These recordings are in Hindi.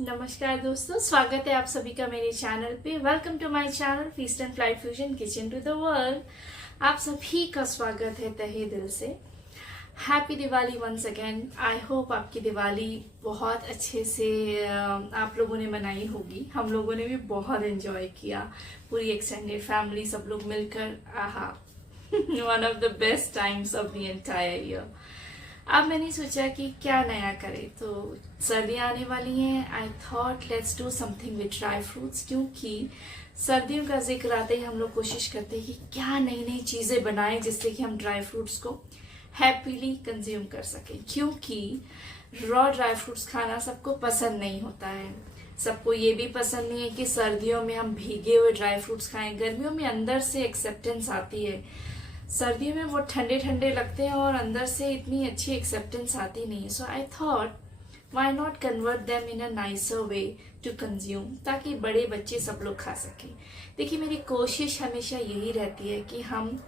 नमस्कार दोस्तों, स्वागत है आप सभी का मेरे चैनल पे। Welcome to my channel feast and flight fusion kitchen to the world. आप सभी का स्वागत है तहे दिल से। Happy Diwali once again. I hope आपकी दिवाली बहुत अच्छे से आप लोगों ने मनाई होगी। हम लोगों ने भी बहुत एंजॉय किया, पूरी एक्सटेंडेड फैमिली सब लोग मिलकर। आहा one of the best times of the entire year. अब मैंने सोचा कि क्या नया करें, तो सर्दियां आने वाली हैं। I thought let's do something with dry fruits, क्योंकि सर्दियों का जिक्र आते ही हम लोग कोशिश करते हैं कि क्या नई नई चीजें बनाएं जिससे कि हम ड्राई फ्रूट्स को हैप्पीली कंज्यूम कर सकें। क्योंकि रॉ ड्राई फ्रूट्स खाना सबको पसंद नहीं होता है। सबको ये भी पसंद नहीं है कि सर्दियों में हम भीगे हुए ड्राई फ्रूट्स खाएं। गर्मियों में अंदर से एक्सेप्टेंस आती है, सर्दियों में वो ठंडे ठंडे लगते हैं और अंदर से इतनी अच्छी एक्सेप्टेंस आती नहीं है। So I thought why not convert them in a nicer way to consume, ताकि बड़े बच्चे सब लोग खा सकें। देखिए, मेरी कोशिश हमेशा यही रहती है कि हम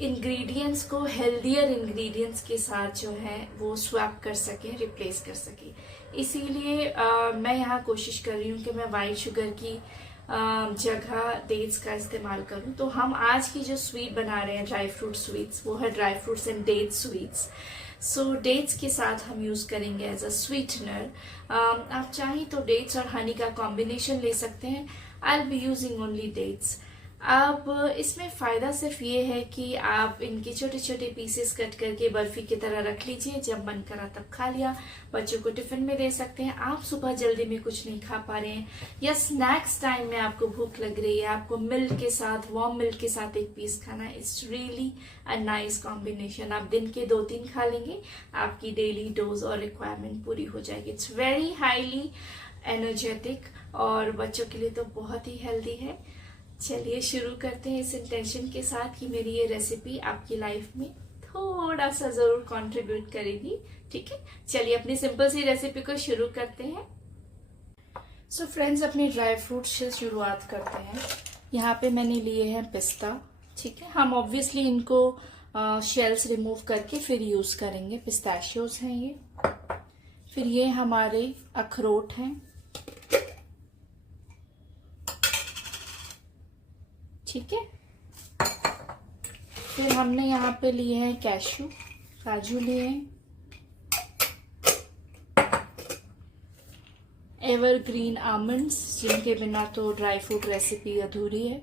इंग्रेडिएंट्स को हेल्दियर इंग्रेडिएंट्स के साथ जो है वो स्वैप कर सकें, रिप्लेस कर सकें। इसीलिए मैं यहाँ कोशिश कर रही हूँ कि मैं वाइट शुगर की जगह डेट्स का इस्तेमाल करूं। तो हम आज की जो स्वीट बना रहे हैं ड्राई फ्रूट स्वीट्स, वो है dry fruits and date sweets. So dates के साथ हम यूज करेंगे एज अ स्वीटनर। आप चाहें तो डेट्स और हनी का कॉम्बिनेशन ले सकते हैं। I will be using only dates. अब इसमें फायदा सिर्फ ये है कि आप इनके छोटे छोटे पीसेस कट करके बर्फी की तरह रख लीजिए। जब मन करा तब खा लिया। बच्चों को टिफिन में दे सकते हैं। आप सुबह जल्दी में कुछ नहीं खा पा रहे हैं या स्नैक्स टाइम में आपको भूख लग रही है, आपको मिल्क के साथ, वार्म मिल्क के साथ एक पीस खाना है, it's really a nice combination. आप दिन के 2-3 खा लेंगे, आपकी डेली डोज और रिक्वायरमेंट पूरी हो जाएगी। इट्स वेरी हाईली एनर्जेटिक और बच्चों के लिए तो बहुत ही हेल्दी है। चलिए शुरू करते हैं इस इंटेंशन के साथ कि मेरी ये रेसिपी आपकी लाइफ में थोड़ा सा जरूर कंट्रीब्यूट करेगी। ठीक है, चलिए अपनी सिंपल सी रेसिपी को शुरू करते हैं। सो फ्रेंड्स, अपने ड्राई फ्रूट्स से शुरुआत करते हैं। यहाँ पे मैंने लिए हैं पिस्ता। ठीक है, हम ऑब्वियसली इनको शेल्स रिमूव करके फिर यूज करेंगे। पिस्ताशियोज हैं ये। फिर ये हमारे अखरोट हैं। ठीक है, फिर हमने यहाँ पे लिए हैं कैशू, काजू लिए हैं। एवरग्रीन आमंड्स, जिनके बिना तो ड्राई फ्रूट रेसिपी अधूरी है।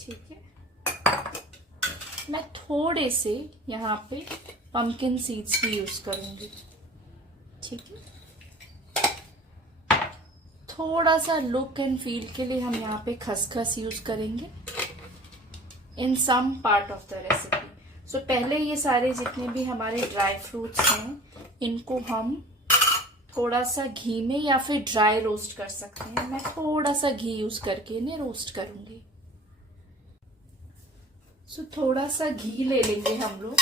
ठीक है, मैं थोड़े से यहाँ पे पंपकिन सीड्स भी यूज करूंगी। ठीक है, थोड़ा सा लुक एंड फील के लिए हम यहाँ पे खसखस यूज करेंगे in some part of the recipe. So पहले ये सारे जितने भी हमारे ड्राई फ्रूट्स हैं, इनको हम थोड़ा सा घी में या फिर ड्राई रोस्ट कर सकते हैं। मैं थोड़ा सा घी यूज करके इन्हें रोस्ट करूंगी। सो थोड़ा सा घी ले लेंगे हम लोग,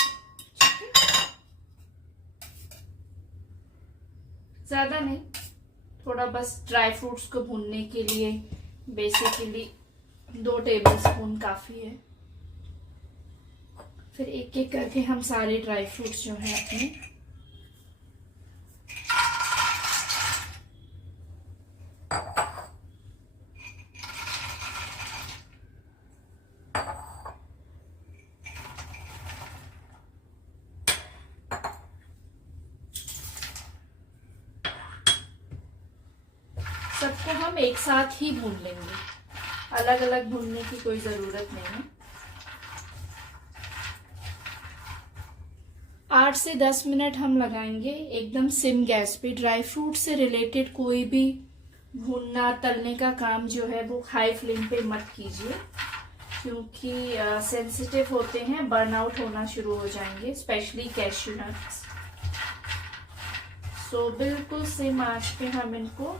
ज्यादा नहीं, थोड़ा बस ड्राई फ्रूट्स को भूनने के लिए। बेसिकली 2 टेबल स्पून काफी है। फिर एक एक करके हम सारे ड्राई फ्रूट्स जो हैं अपने सबको हम एक साथ ही भून लेंगे, अलग अलग भूनने की कोई जरूरत नहीं है। 8 से 10 मिनट हम लगाएंगे एकदम सिम गैस पे। ड्राई फ्रूट से रिलेटेड कोई भी भूनना तलने का काम जो है वो हाई फ्लेम पे मत कीजिए, क्योंकि सेंसिटिव होते हैं, बर्नआउट होना शुरू हो जाएंगे, स्पेशली कैश्यू नट्स। सो बिल्कुल सिम आंच पे हम इनको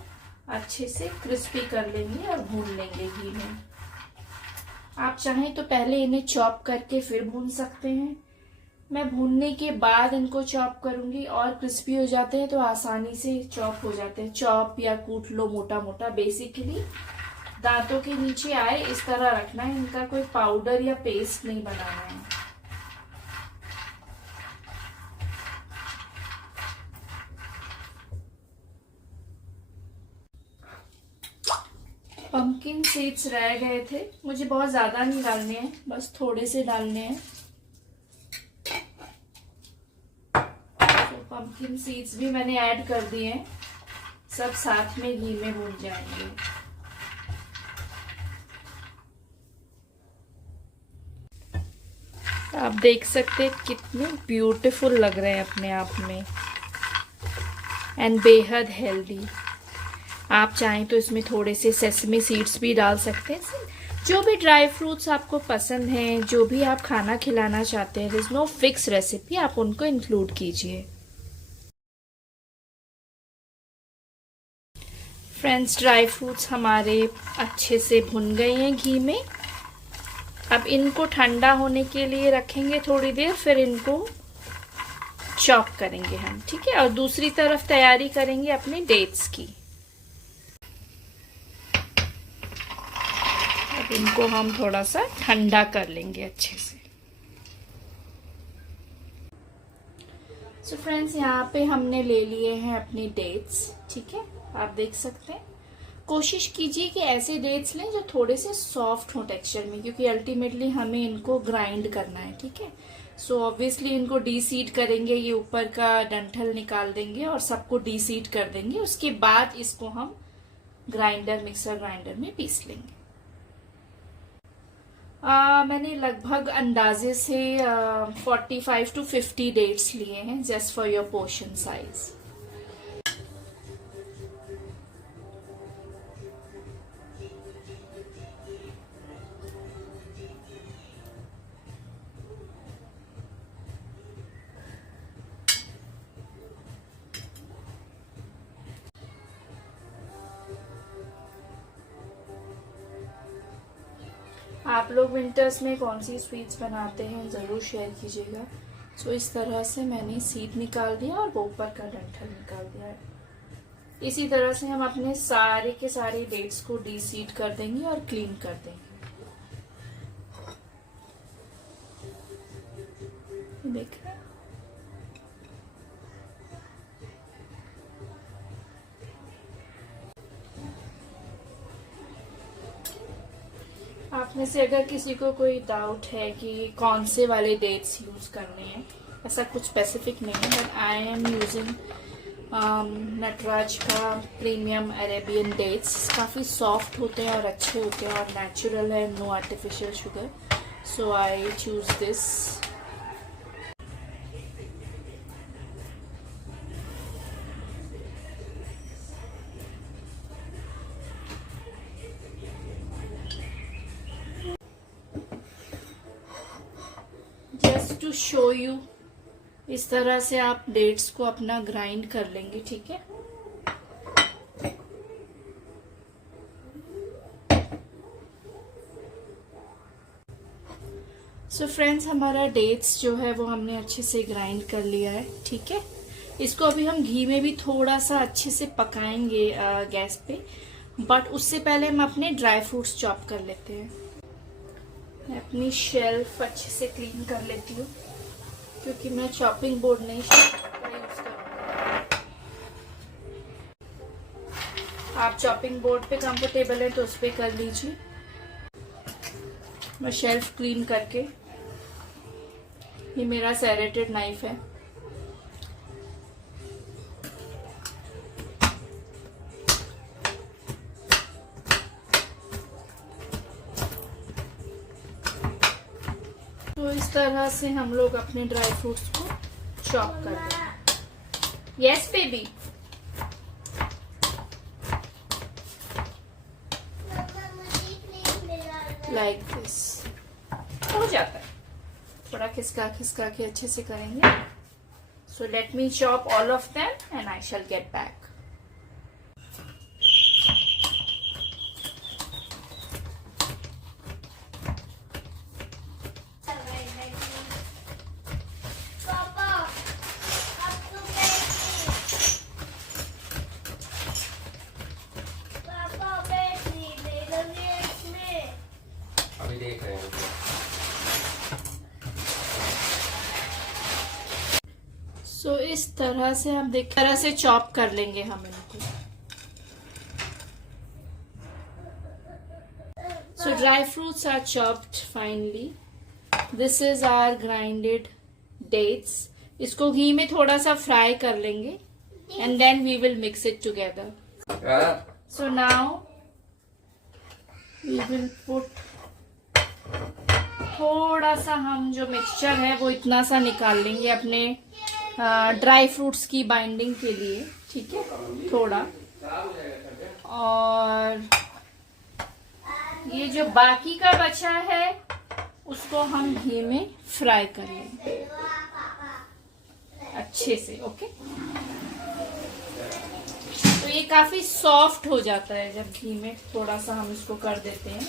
अच्छे से क्रिस्पी कर लेंगे और भून लेंगे घी में। आप चाहें तो पहले इन्हें चॉप करके फिर भून सकते हैं। मैं भूनने के बाद इनको चॉप करूंगी, और क्रिस्पी हो जाते हैं तो आसानी से चॉप हो जाते हैं। चॉप या कूट लो मोटा मोटा, बेसिकली दांतों के नीचे आए इस तरह रखना है। इनका कोई पाउडर या पेस्ट नहीं बनाना है। पंपकिन सीड्स रह गए थे, मुझे बहुत ज़्यादा नहीं डालने हैं, बस थोड़े से डालने हैं। तो पंपकिन सीड्स भी मैंने ऐड कर दिए हैं, सब साथ में घी में भून जाएंगे। आप देख सकते हैं कितने ब्यूटीफुल लग रहे हैं अपने आप में एंड बेहद हेल्दी। आप चाहें तो इसमें थोड़े से सेसमी सीड्स भी डाल सकते हैं। जो भी ड्राई फ्रूट्स आपको पसंद हैं, जो भी आप खाना खिलाना चाहते हैं, there is no fix recipe, आप उनको इंक्लूड कीजिए। फ्रेंड्स, ड्राई फ्रूट्स हमारे अच्छे से भुन गए हैं घी में। अब इनको ठंडा होने के लिए रखेंगे थोड़ी देर, फिर इनको चॉप करेंगे हम, ठीक है। और दूसरी तरफ तैयारी करेंगे अपने डेट्स की। अब इनको हम थोड़ा सा ठंडा कर लेंगे अच्छे से। सो फ्रेंड्स, यहाँ पे हमने ले लिए हैं अपनी डेट्स, ठीक है। आप देख सकते हैं, कोशिश कीजिए कि ऐसे डेट्स लें जो थोड़े से सॉफ्ट हो टेक्सचर में, क्योंकि अल्टीमेटली हमें इनको ग्राइंड करना है, ठीक है। सो ऑब्वियसली इनको डीसीड करेंगे, ये ऊपर का डंठल निकाल देंगे और सबको डीसीड कर देंगे। उसके बाद इसको हम मिक्सर ग्राइंडर में पीस लेंगे। मैंने लगभग अंदाजे से 45 to 50 डेट्स लिए हैं, just for your portion size. आप लोग विंटर्स में कौन सी स्वीट्स बनाते हैं ज़रूर शेयर कीजिएगा। सो इस तरह से मैंने सीड निकाल दिया और वो ऊपर का डंठल निकाल दिया है। इसी तरह से हम अपने सारे के सारे डेट्स को डीसीड कर देंगे और क्लीन कर देंगे। देख रहे हैं? आप में से अगर किसी को कोई डाउट है कि कौन से वाले डेट्स यूज करने हैं, ऐसा कुछ स्पेसिफिक नहीं है, but I am using Nutraj का प्रीमियम अरेबियन डेट्स। काफ़ी सॉफ्ट होते हैं और अच्छे होते हैं और नेचुरल है, no artificial sugar, so I choose this. To show you, इस तरह से आप डेट्स को अपना ग्राइंड कर लेंगे, ठीक है। सो फ्रेंड्स, हमारा डेट्स जो है वो हमने अच्छे से ग्राइंड कर लिया है, ठीक है। इसको अभी हम घी में भी थोड़ा सा अच्छे से पकाएंगे गैस पे, बट उससे पहले हम अपने ड्राई फ्रूट्स चॉप कर लेते हैं। मैं अपनी शेल्फ अच्छे से क्लीन कर लेती हूँ, क्योंकि मैं चॉपिंग बोर्ड नहीं यूज करूँगी। आप चॉपिंग बोर्ड पे कंफर्टेबल है तो उस पर कर लीजिए। मैं शेल्फ क्लीन करके, ये मेरा सेरेटेड नाइफ है, तो इस तरह से हम लोग अपने ड्राई फ्रूट्स को चॉप कर देंगे। यस बेबी, लाइक दिस हो जाता है। थोड़ा खिसका खिसका के अच्छे से करेंगे। So let me chop all of them and I shell get back. देख रहे हैं। सो इस तरह से हम देख तरह से चॉप कर लेंगे हम इनको। So dry fruits are chopped finely. This is our grinded dates. इसको घी में थोड़ा सा फ्राई कर लेंगे and then we will mix it together. So now we will put थोड़ा सा, हम जो मिक्सचर है वो इतना सा निकाल लेंगे अपने ड्राई फ्रूट्स की बाइंडिंग के लिए, ठीक है, थोड़ा। और ये जो बाकी का बचा है उसको हम घी में फ्राई कर लेंगे अच्छे से। ओके, तो ये काफी सॉफ्ट हो जाता है जब घी में थोड़ा सा हम इसको कर देते हैं,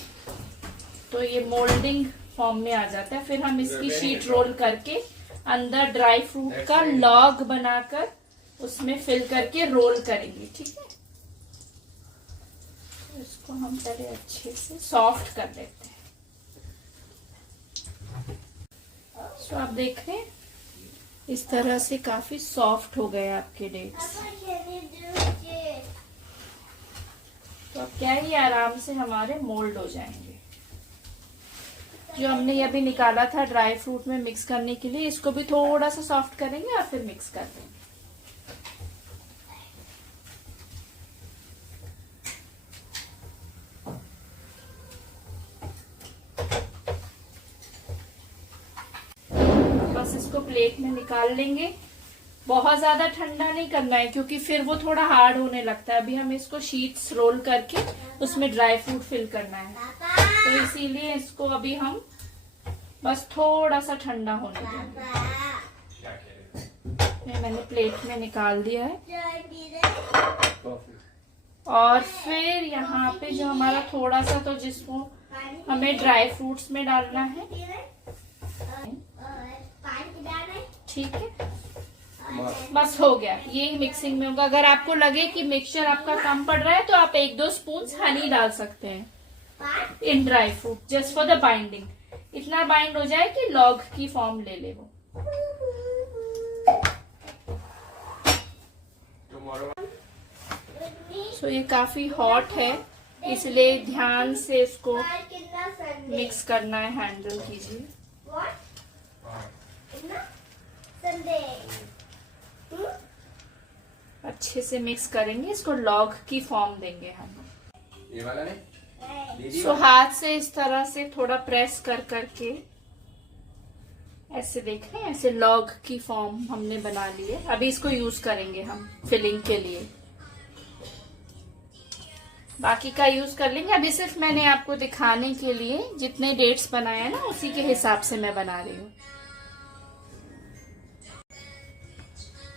तो ये मोल्डिंग फॉर्म में आ जाता है। फिर हम इसकी शीट रोल करके अंदर ड्राई फ्रूट का लॉग बनाकर उसमें फिल करके रोल करेंगे, ठीक है। तो इसको हम पहले अच्छे से सॉफ्ट कर लेते हैं। तो आप देख रहे हैं इस तरह से काफी सॉफ्ट हो गए आपके डेट्स। तो अब क्या है, ये आराम से हमारे मोल्ड हो जाएंगे। जो हमने ये अभी निकाला था ड्राई फ्रूट में मिक्स करने के लिए, इसको भी थोड़ा सा सॉफ्ट करेंगे और फिर मिक्स कर देंगे। बस इसको प्लेट में निकाल लेंगे। बहुत ज्यादा ठंडा नहीं करना है क्योंकि फिर वो थोड़ा हार्ड होने लगता है। अभी हमें इसको शीट्स रोल करके उसमें ड्राई फ्रूट फिल करना है, तो इसीलिए इसको अभी हम बस थोड़ा सा ठंडा होने देंगे। मैंने प्लेट में निकाल दिया है। और फिर यहाँ पे जो हमारा थोड़ा सा, तो जिसको हमें ड्राई फ्रूट्स में डालना है, ठीक है, बस हो गया। ये मिक्सिंग में होगा। अगर आपको लगे कि मिक्सचर आपका कम पड़ रहा है तो आप 1-2 स्पून हनी डाल सकते हैं in dry fruit, just for the binding. इतना बाइंड हो जाए कि लॉग की फॉर्म ले ले वो। सो ये काफी हॉट है, इसलिए ध्यान से इसको मिक्स करना है, हैंडल कीजिए। अच्छे से मिक्स करेंगे, इसको लॉग की फॉर्म देंगे हम। ये वाला नहीं, सो हाथ से इस तरह से थोड़ा प्रेस कर करके ऐसे देख रहे हैं, ऐसे लॉग की फॉर्म हमने बना ली है। अभी इसको यूज करेंगे हम फिलिंग के लिए, बाकी का यूज कर लेंगे। अभी सिर्फ मैंने आपको दिखाने के लिए जितने डेट्स बनाए हैं ना, उसी के हिसाब से मैं बना रही हूँ।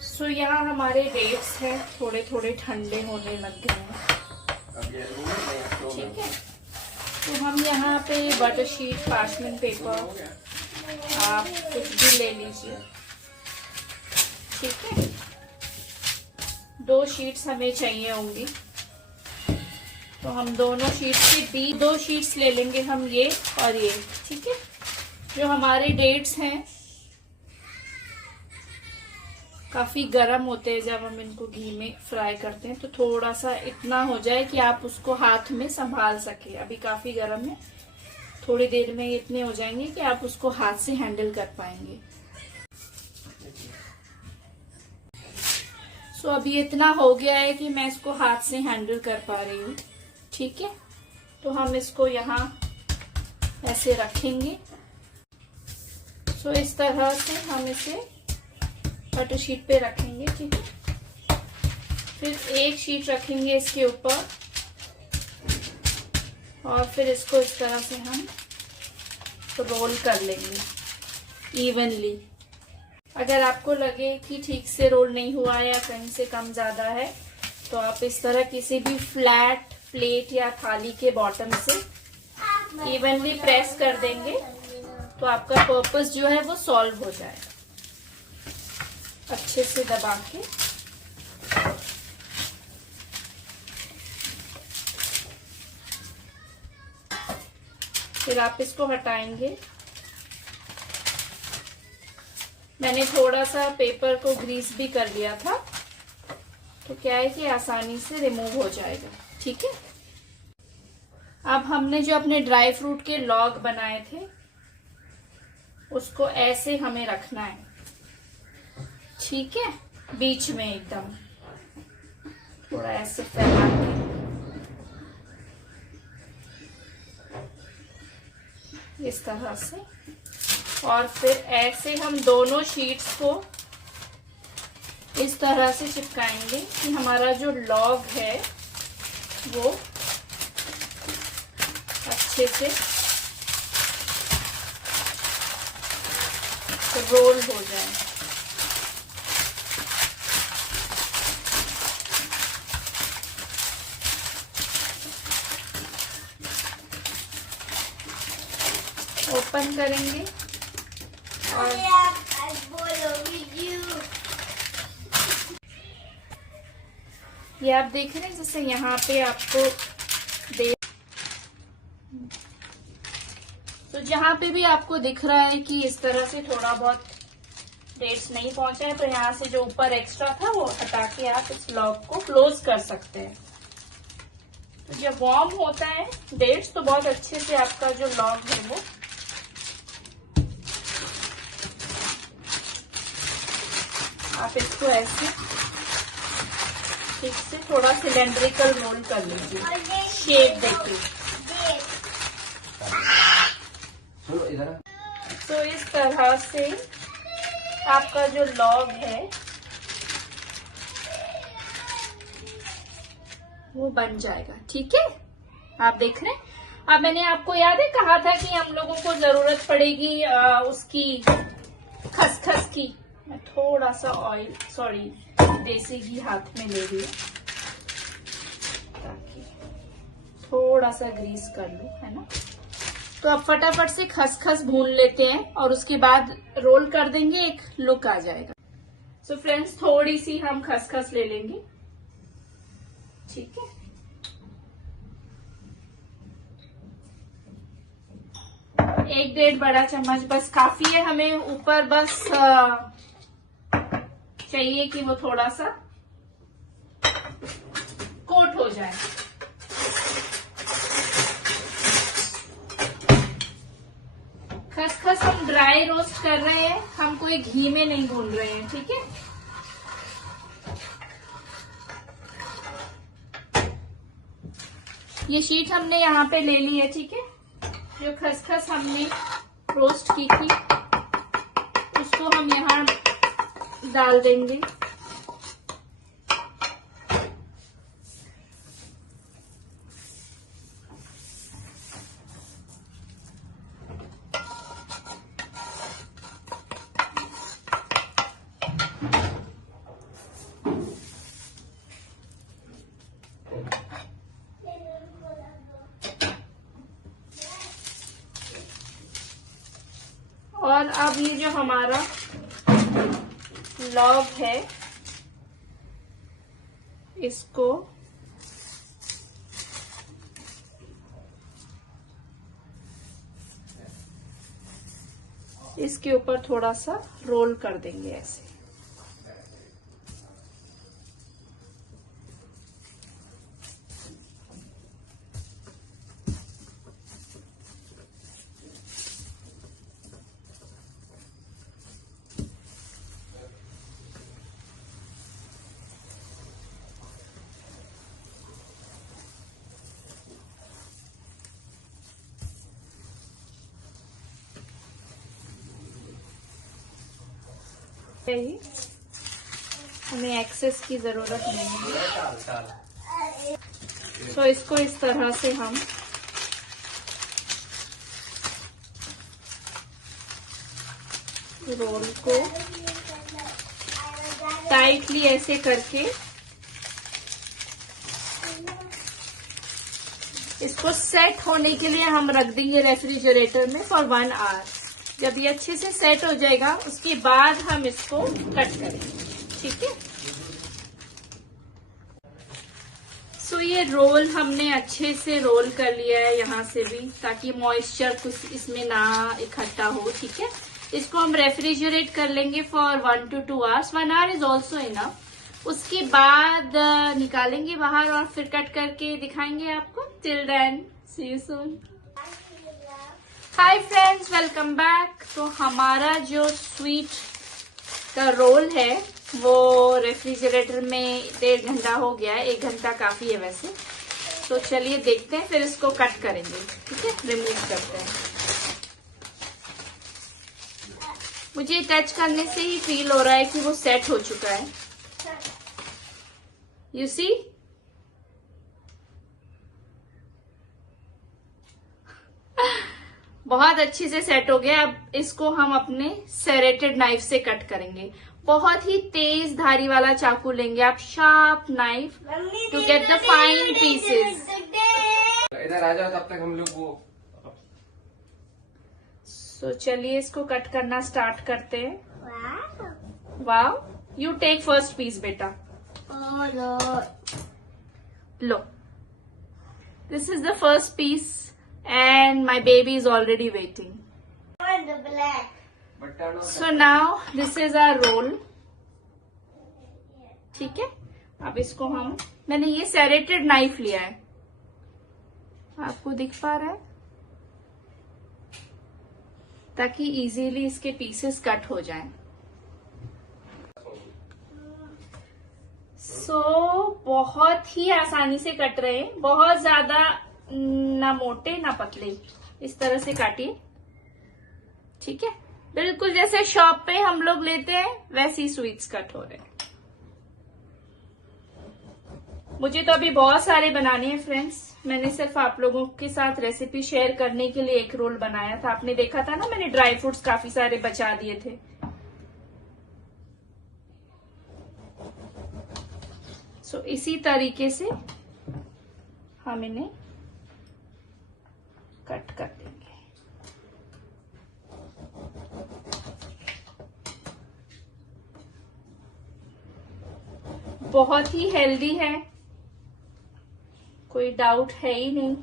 सो यहाँ हमारे डेट्स हैं, थोड़े थोड़े ठंडे होने लग गए हैं, ठीक है। तो हम यहाँ पे बटर शीट, पार्चमेंट पेपर, आप कुछ भी ले लीजिए, ठीक है। 2 शीट्स हमें चाहिए होंगी, तो हम दोनों शीट्स की 2 शीट्स ले लेंगे हम, ये और ये, ठीक है। जो हमारे डेट्स हैं काफी गर्म होते हैं, जब हम इनको घी में फ्राई करते हैं तो थोड़ा सा इतना हो जाए कि आप उसको हाथ में संभाल सके। अभी काफी गर्म है, थोड़ी देर में इतने हो जाएंगे कि आप उसको हाथ से हैंडल कर पाएंगे। सो अभी इतना हो गया है कि मैं इसको हाथ से हैंडल कर पा रही हूँ, ठीक है। तो हम इसको यहाँ ऐसे रखेंगे। सो इस तरह से हम इसे बटर शीट पे रखेंगे, ठीक है। फिर एक शीट रखेंगे इसके ऊपर और फिर इसको इस तरह से हम रोल कर लेंगे इवनली। अगर आपको लगे कि ठीक से रोल नहीं हुआ या कहीं से कम ज्यादा है, तो आप इस तरह किसी भी फ्लैट प्लेट या थाली के बॉटम से इवनली प्रेस कर देंगे तो आपका पर्पस जो है वो सॉल्व हो जाएगा। अच्छे से दबा के फिर आप इसको हटाएंगे। मैंने थोड़ा सा पेपर को ग्रीस भी कर लिया था, तो क्या है कि आसानी से रिमूव हो जाएगा, ठीक है। अब हमने जो अपने ड्राई फ्रूट के लॉग बनाए थे उसको ऐसे हमें रखना है, ठीक है, बीच में एकदम थोड़ा ऐसे फैला के इस तरह से, और फिर ऐसे हम दोनों शीट्स को इस तरह से चिपकाएंगे कि हमारा जो लॉग है वो अच्छे से रोल हो जाए। ओपन करेंगे और ये आप देख रहे हैं, जैसे यहाँ पे आपको तो जहाँ पे भी आपको दिख रहा है कि इस तरह से थोड़ा बहुत डेट्स नहीं पहुंचा है, तो यहाँ से जो ऊपर एक्स्ट्रा था वो हटा के आप इस लॉक को क्लोज कर सकते हैं। तो जब वार्म होता है डेट्स तो बहुत अच्छे से आपका जो लॉक है वो आप इसको ऐसे ठीक से थोड़ा सिलेंड्रिकल रोल कर लीजिए, शेप देखिए। तो इस तरह से आपका जो लॉग है वो बन जाएगा, ठीक है। आप देख रहे हैं। अब मैंने आपको याद है कहा था कि हम लोगों को जरूरत पड़ेगी उसकी खसखस की। मैं थोड़ा सा देसी घी हाथ में ले लिया ताकि थोड़ा सा ग्रीस कर लूं, है ना। तो अब फटाफट से खसखस भून लेते हैं और उसके बाद रोल कर देंगे, एक लुक आ जाएगा। सो फ्रेंड्स, थोड़ी सी हम खसखस ले लेंगे, ठीक है। एक 1.5 बड़ा चम्मच बस काफी है हमें। ऊपर बस चाहिए कि वो थोड़ा सा कोट हो जाए। खसखस हम ड्राई रोस्ट कर रहे हैं, हम कोई घी में नहीं भून रहे हैं, ठीक है। ये शीट हमने यहाँ पे ले ली है, ठीक है। जो खसखस हमने रोस्ट की थी उसको हम यहाँ डाल देंगे। और अब ये जो हमारा लॉग है इसको इसके ऊपर थोड़ा सा रोल कर देंगे ऐसे। हमें एक्सेस की जरूरत नहीं है, तो इसको इस तरह से हम रोल को टाइटली ऐसे करके इसको सेट होने के लिए हम रख देंगे रेफ्रिजरेटर में फॉर 1 आवर। जब ये अच्छे से सेट हो जाएगा उसके बाद हम इसको कट करेंगे, ठीक है। सो ये रोल हमने अच्छे से रोल कर लिया है यहाँ से भी, ताकि मॉइस्चर कुछ इसमें ना इकट्ठा हो, ठीक है। इसको हम रेफ्रिजरेट कर लेंगे for 1 to 2 hours. 1 our is also enough. उसके बाद निकालेंगे बाहर और फिर कट करके दिखाएंगे आपको। Till then see you soon. Hi friends, welcome back. तो हमारा जो स्वीट का रोल है वो रेफ्रिजरेटर में 1.5 घंटा हो गया है। 1 घंटा काफी है वैसे। तो चलिए देखते हैं, फिर इसको कट करेंगे। ठीक है, रिमूव करते हैं। मुझे टच करने से ही फील हो रहा है कि वो सेट हो चुका है। यू सी, बहुत अच्छे से सेट हो गया। अब इसको हम अपने सेरेटेड नाइफ से कट करेंगे। बहुत ही तेज धारी वाला चाकू लेंगे आप, sharp knife, to get the fine pieces. इधर आ जाओ, तब तक हम लोग वो चलिए इसको कट करना स्टार्ट करते हैं। Wow, you take first piece बेटा। लो, this is the first piece and my baby is already waiting. The black. So now this is our roll. ठीक है, अब इसको मैंने ये सेरेटेड नाइफ लिया है, आपको दिख पा रहा है, ताकि इजीली इसके पीसेस कट हो जाएं। बहुत ही आसानी से कट रहे हैं, बहुत ज्यादा ना मोटे ना पतले, इस तरह से काटिए। ठीक है, बिल्कुल जैसे शॉप पे हम लोग लेते हैं वैसे ही स्वीट्स कट हो रहे हैं। मुझे तो अभी बहुत सारे बनाने हैं फ्रेंड्स। मैंने सिर्फ आप लोगों के साथ रेसिपी शेयर करने के लिए एक रोल बनाया था। आपने देखा था ना, मैंने ड्राई फ्रूट्स काफी सारे बचा दिए थे। इसी तरीके से हम इन्हें कट कर देंगे। बहुत ही हेल्दी है, कोई डाउट है ही नहीं।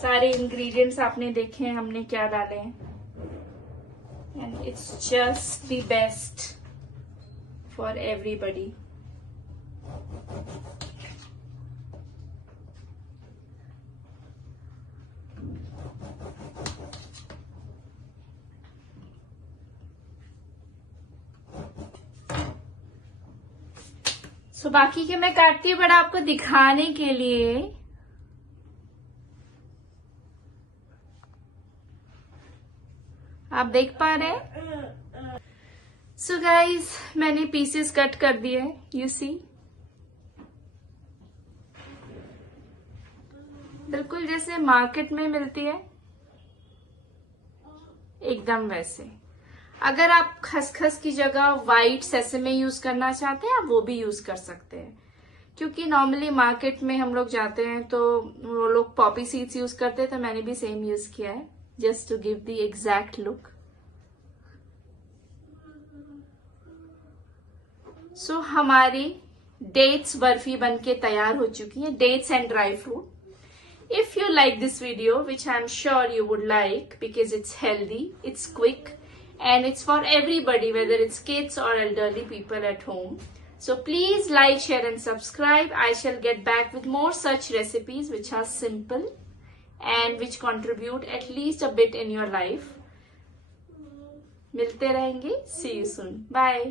सारे इंग्रेडिएंट्स आपने देखे हैं हमने क्या डाले हैं, and it's just the best for everybody. बाकी के मैं काटती हूँ, बट आपको दिखाने के लिए। आप देख पा रहे हैं? सो गाइज, मैंने पीसेस कट कर दिए हैं, यू सी। बिल्कुल जैसे मार्केट में मिलती है, एकदम वैसे। अगर आप खसखस की जगह व्हाइट सेसमे यूज करना चाहते हैं, आप वो भी यूज कर सकते हैं, क्योंकि नॉर्मली मार्केट में हम लोग जाते हैं तो वो लोग पॉपी सीड्स यूज करते हैं, तो मैंने भी सेम यूज किया है, just to give the exact look. So हमारी डेट्स बर्फी बनके तैयार हो चुकी है, dates and dry fruit. If you like this video, which I'm sure you would like because it's healthy, it's quick, and it's for everybody, whether it's kids or elderly people at home. So please like, share and subscribe. I shall get back with more such recipes which are simple and which contribute at least a bit in your life. मिलते रहेंगे. See you soon. Bye.